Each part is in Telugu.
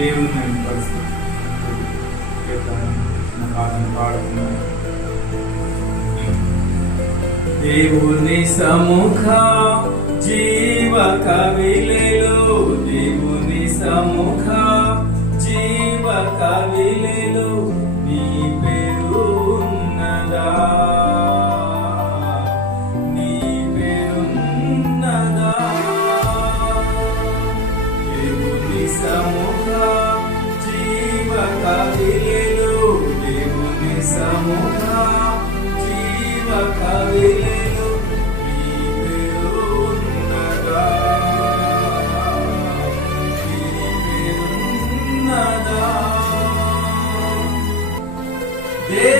దేవుని నేను పరిస్థితి దేవుని సముఖ జీవ కవిలిలో దేవుని సముఖ జీవ కవిలిలో దేవుని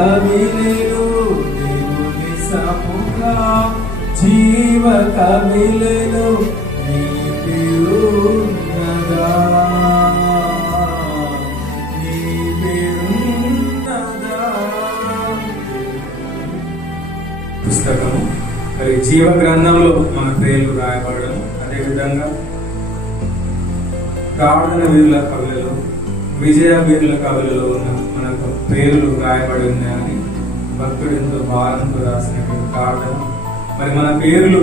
జీవ కవిలేలు దేవుని సముఖ జీవ కవిలేలు నీ పేరున్నదా నీ పేరున్నదా పుస్తకము. మరి జీవ గ్రంథంలో మన పేర్లు రాయబడడం అదేవిధంగా ప్రార్థన వీరుల కవులలో విజయ వీరుల కవులలో ఉన్న మనకు పేర్లు రాయబడి ఉన్నాయని భక్తుడు ఎంతో భారంతో రాసినటువంటి ప్రార్థన మరి మన పేర్లు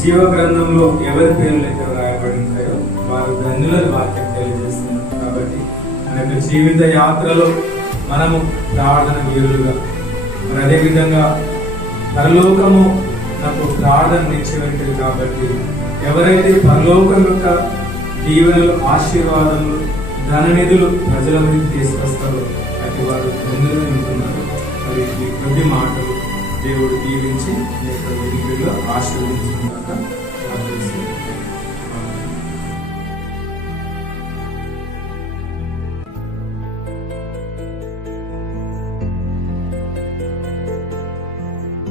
జీవ గ్రంథంలో ఎవరి పేర్లు అయితే రాయబడి ఉంటాయో వారు ధన్యులని వాక్యం తెలియజేస్తున్నారు. కాబట్టి మన యొక్క జీవిత యాత్రలో మనము ప్రార్థన వీరులుగా మరి అదేవిధంగా పరలోకము నాకు ప్రార్థన నిశ్చయించింది కాబట్టి ఎవరైతే పరలోకం యొక్క దీవెనలు ఆశీర్వాదములు ధననిధులు ప్రజల మీద తీసుకొస్తారు. అటు వారు ధన్యులు ఉంటున్నారు మరి ఈ కొద్ది మాటలు దేవుడు దీవించి మీ యొక్క ఆశీర్వదించుకున్నాక